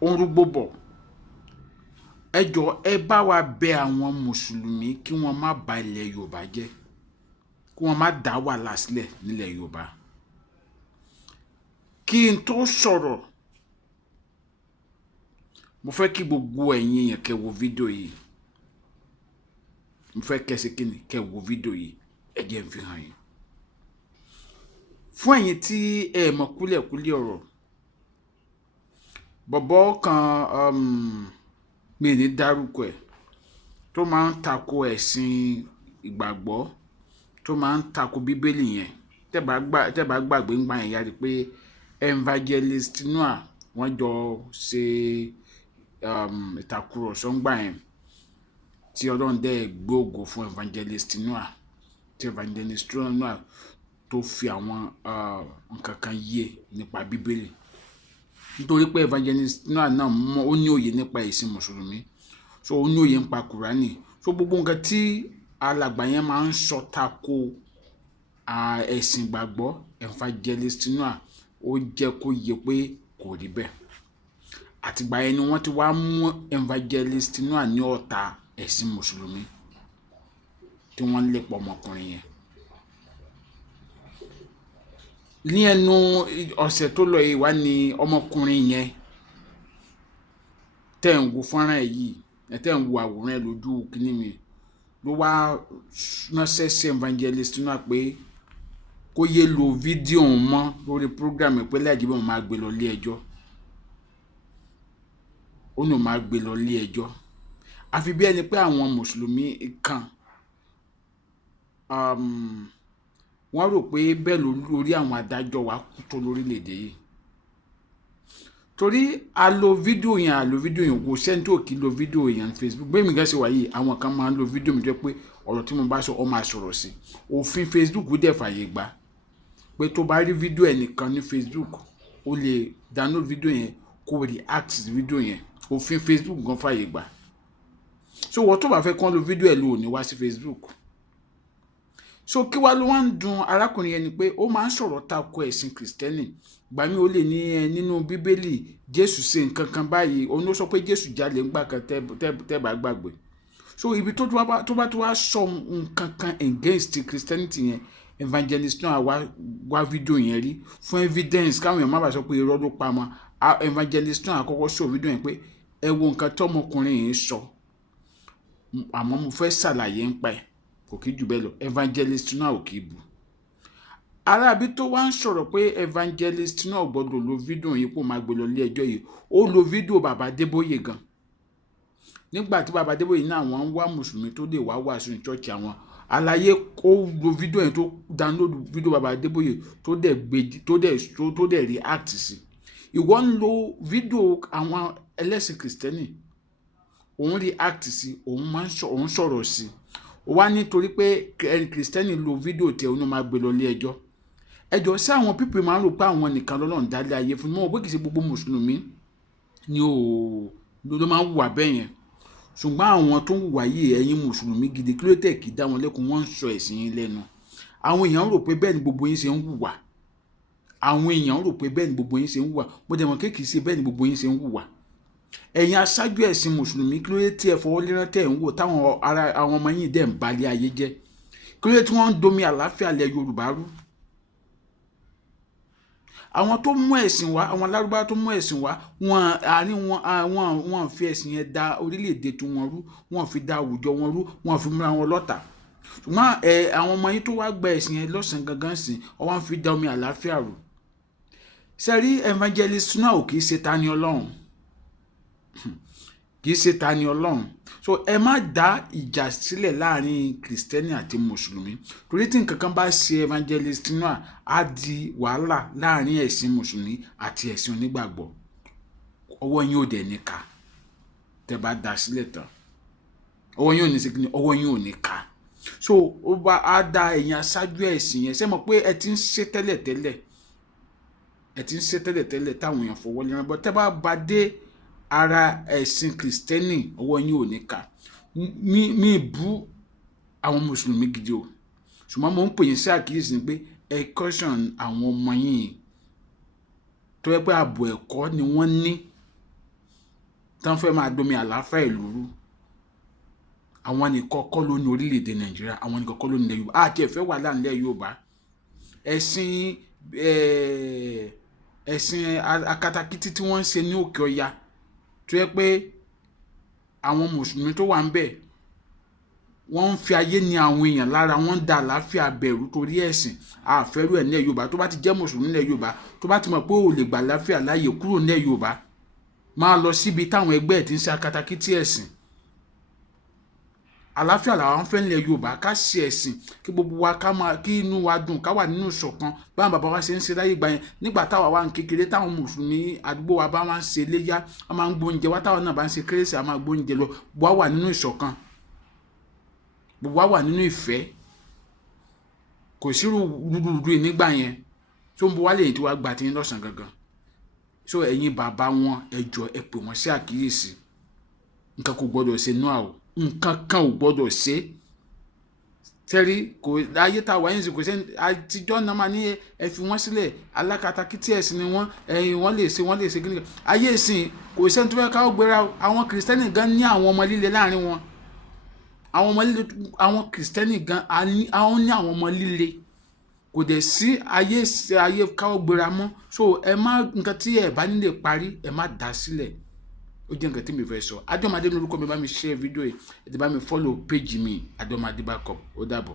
ó ń rúgbó bọ̀. Ẹ jọ̀ọ́ ẹ bá wa bẹ àwọn mùsùlùmí kí wọ́n má ba ilẹ̀ Yorùbá jẹ́, kí wọ́n má dá wàhálà sílẹ̀ nílẹ̀ Yorùbá. Kí n tó sọ̀rọ̀, mo fẹ́ kí gbogbo ẹ̀yin èèyàn kẹ́ wo fídíò yìí. Mo fẹ́ kẹ́ ṣe kíni, kẹ́ wo fídíò yìí. Ẹ jẹ́ n fi hàn yín. Fún ẹ̀yin tí ẹ mọ̀ kúlẹ̀kúlẹ̀ ọ̀rọ̀, bọ̀bọ́ kan mi ní dárúkọ ẹ̀ tó máa ń tako ẹ̀sìn ìgbàgbọ́, tó máa ń tako bíbélì yẹn. Tẹ́ bá gbàgbé ń gbà yẹn yára pé Evangelist Noah wọ́n jọ ṣe ìtàkùrọ̀sọ ń gbà yẹn tí Ọlọ́run dẹ̀ gbé ògo fún Evangelist Noah, tí Evangelist Noah tó fi àwọn nǹkan kan yé nípa bíbélì. Nítorí pé Evangelist Noah náà ó ní òye nípa ẹ̀sìn mùsùlùmí, so ó ní òye nípa Kùránì. So gbogbo nǹkan tí alàgbà yẹn máa ń sọ tako ẹ̀sìn ìgbàgbọ́ Evangelist Noah ó jẹ́ kó yé pé kò rí bẹ́ẹ̀. Àtìgbà yẹn ni wọ́n ti wá mú Evangelist Noah ní ọ̀tá ẹ̀sìn mùsùlùmí tí wọ́n lè pọ̀ ọmọkùnrin yẹn. Ní ẹnu ọ̀sẹ̀ tó lọ yìí wá ní ọmọkùnrin yẹn tẹ́ ń wo fọ́nrán ẹ̀ yìí, tẹ́ ń wo àwòrán ẹ̀ lójú kíní mi, ló wá ránṣẹ́ sí Evangelist Noah pé kó yé lo fídíò òun mọ́ lórí program ẹ̀ pé láìjí bí òun máa gbé lọ ilé ẹjọ́. Ó ní òun máa gbé lọ ilé ẹjọ́. Àfi bí ẹni pé àwọn mùsùlùmí kan wọ́n rò pé bẹ́ẹ̀ lórí àwọn adájọ́ wa kú tó lórílẹ̀‐èdè yìí. Torí a lo fídíò yẹn kò sẹ́ni tó kì í lo fídíò yẹn Facebook. Bẹ́ẹ̀ mi gẹ́sì wáyé àwọn kan máa ń lo fídíò mi jẹ́ pé ọ̀rọ̀ tí mo bá sọ ọ máa sọ̀rọ̀ sí. Òfin Facebook dẹ̀ fàyè gbà pé tó bá rí fídíò ẹnìkan ní Facebook, o lè download fídíò yẹn kó react sí fídíò yẹn. Òfin Facebook gan fàyè gbà. So wọ́n tó bá fẹ́ kán lo fídíò ẹ̀ lò ní wá sí Facebook. So kí wá ló wá ń dùn arákùnrin yẹn ni pé ó máa ń sọ̀rọ̀ tako ẹ̀sìn Kristẹni. Gbà mí ó lè ní nínú bíbélì Jésù ṣe nǹkan kan báyìí, òun ló sọ pé Jésù jalè ńgbà kan tẹ́ bá gbàgbé. So ibi tó bá tó wá sọ nǹkan kan against Christianity yẹn, Evangelist Noah wá fídíò yẹn rí fún evidence káwọn èèyàn má bàa sọ pé irọ́ ló pa mọ́. Evangelist Noah àkọ́kọ́ sọ fídíò yẹn pé ẹ wo nǹkan tí ọmọkùnrin yẹn sọ, àmọ́ mo fẹ́ ṣàlàyé ń pa ẹ̀, kò kí jù bẹ́ẹ̀ lọ. Evangelist Noah ò kì í bu. Arábí tó wá ń sọ̀rọ̀ pé Evangelist Noah gbọ́dọ̀ lo fídíò yìí kó máa gbé lọ ilé ẹjọ́ yìí, ó lo fídíò bàbá Adébóyè gan. Nígbà tí bàbá Adébóyè náà wọ́n ń wá mùsùlùmí tó lè wá wàásù ní church àwọn, àlàyé ó lo fídíò yẹn tó download fídíò bàbá Adébóyè tó dẹ̀ react sí. Ìwọ ń lo fídíò àwọn ẹlẹ́sìn Kristẹni, òun react sí, òun sọ̀rọ̀ sí. Ó wá nítorí pé Kristẹni lo fídíò tí òun máa gbé lọ ilé ẹjọ́. Ẹjọ́ sí àwọn pípì máa ń rò pé àwọn nìkan lọ́lọ́run dálé ayé fún mọ́ pé kìí ṣe gbogbo mùsùlùmí ni ló máa ń hùwà bẹ́ẹ̀ yẹn. Ṣùgbọ́n àwọn tó ń hùwà yìí, ẹ̀yin mùsùlùmí gidi, kí ló tẹ̀ kí dá wọn lẹ́kùn, wọ́n ń sọ ẹ̀sìn yín lẹ́nu. Àwọn èèyàn rò pé bẹ́ẹ̀ ni gbogbo yín ṣe ń hùwà. Àwọn èèyàn rò pé bẹ́ẹ̀ ni gbogbo yín ṣe ń hùwà. Bó dẹ̀ mọ̀ pé kìí ṣe bẹ́ẹ̀ ni gbogbo yín ṣe ń hùwà. Ẹ̀yin aṣáájú ẹ̀sìn mùsùlùmí, kí ló dé tí ẹ fọwọ́ lérán tẹ̀ ń wò táwọn àwọn ọmọ yín dẹ̀ ń balẹ̀ ayé jẹ́? Kí ló dé tí wọ́n ń domi àlàáfíà lẹ̀ Yorùbá rú? Àwọn tó mú ẹ̀sìn wá, àwọn Lárúbáwá tó mú ẹ̀sìn wá, wọ́n fi ẹ̀sìn yẹn da orílẹ̀-èdè tí wọ́n rú, wọ́n fi da àwùjọ wọn rú, wọ́n fi múra wọn lọ́tà. Ṣùgbọ́n àwọn ọmọ yín tó wá gba ẹ̀sìn yẹn lọ́sàn-án gangan sìn, wọ́n fi da omi àlàáfíà rú. Sẹ́rí Evangelist Noah ò kì í ṣe Tani Ọlọ́run. Kì í ṣe Tani Ọlọ́run. So ẹ má dá ìjà sílẹ̀ láàrin Kristẹni àti Mùsùlùmí. Torí tí nǹkan kan bá ṣe Evangelist Noah, á di wàhálà láàrin ẹ̀sìn Mùsùlùmí àti ẹ̀sìn onígbàgbọ́. Ọwọ́ yín ò dẹ̀ ní ká tẹ́ bá dá sílẹ̀ tán. Ọwọ́ yín ò ní ṣe, ọwọ́ yín ò ní ká. So ó bá á dá ẹ̀yin aṣáájú ẹ̀sìn yẹn. Ṣé mọ̀ pé ẹ ti ń ṣe tẹ́lẹ̀tẹ́lẹ̀? Ẹ ti ń ṣe tẹ́lẹ̀tẹ́lẹ̀ táwọn èèyàn fọwọ́ lérán. Bọ́ tẹ́ bá dé ara ẹ̀sìn Kristẹni, ọwọ́ yín ò ní ká. Mi bú àwọn mùsùlùmí gidi o. Ṣùgbọ́n mo ń pè yín sí àkíyèsí pé ẹ caution àwọn ọmọ yín tó yẹ pé ààbò ẹ̀kọ́ ni wọ́n ní. tán fẹ́ máa domi àlàáfíà ìlú rú. Àwọn nìkan kọ́ ló ní orílẹ̀-èdè Nàìjíríà, àwọn nìkan kọ́ ló ní ilẹ̀ Yorùbá. Àti ẹ̀fẹ́ wà láàrin Yorùbá. Ẹ̀sìn akatakítí tí wọ́n ń ṣe ní Òkè Ọya tó yẹ pé àwọn mùsùlùmí tó wà ń bẹ̀ wọ́n ń fi ayé ní àwọn èèyàn lára, wọ́n ń da àlàáfíà bẹ̀rù torí ẹ̀sìn. Àfẹ́rù ẹ̀ nílẹ̀ Yorùbá. Tó bá ti jẹ́ mùsùlùmí nílẹ̀ Yorùbá, tó bá ti mọ̀ pé ò lè gbà àlàáfíà láàyè kúrò nílẹ̀ Yorùbá, máa lọ síbi táwọn ẹgbẹ́ ẹ̀ ti ń ṣe akatakítí ẹ̀sìn. Àlàáfíà làwọn fẹ́ nílẹ̀ Yorùbá, ká ṣe ẹ̀sìn kí gbogbo wa kí inú wa dùn, ká wà nínú ìṣọ̀kan báwọn bàbá wa ṣe ń ṣe láyé ìgbà yẹn. Nígbà táwa wà ní kékeré, táwọn mùsùlùmí àdúgbò wa bá máa ń ṣe iléyá, a máa ń gbóúnjẹ wá, táwọn náà bá ń ṣe kérésì, a máa gbóúnjẹ lọ. Gbogbo wa wà nínú ìṣọ̀kan, gbogbo wa wà nínú ìfẹ́. Kò sí rúdurùdu nígbà yẹn. Tó ń bọ̀ wá lẹ́yìn tí wàá gbà tí ń lọ́sàn gangan. So ẹ̀yin bàbá wọn, ẹ jọ̀ọ́ ẹ pè wọ́n sí àkíyèsí. Nǹkan kò gbọdọ̀ ṣe Noah o, nǹkan kan ò gbọdọ̀ ṣe. Tẹ́rí kò ayé tá a wáyé sí, kò sẹ́ni àtijọ́ náà máa ní ẹ fi wọ́n sílẹ̀, alákatakítí ẹ̀sìn ni wọ́n lè ṣe kíni. Ayé ìsìn kò sẹ́ni tó fẹ́ ká ó gbéra. Àwọn kìrìsìtẹ́nì gan ní àwọn ọmọ líle láàrin wọn. Àwọn kìrìsìtẹ́nì gan àwọn ní àwọn ọmọ líle. Kò dẹ̀ sí ayé ká ó gbéra mọ́. So nǹkan tí ẹ bá nílé parí, ẹ má dá sílẹ̀. Ó jẹ́ nǹkan tí mi fẹ́ sọ. Adeomade lórúkọ mi, bá mi share fídíò yìí, ẹ ti bá mi follow page mi, Adeomade Backup. Ó dàbọ̀.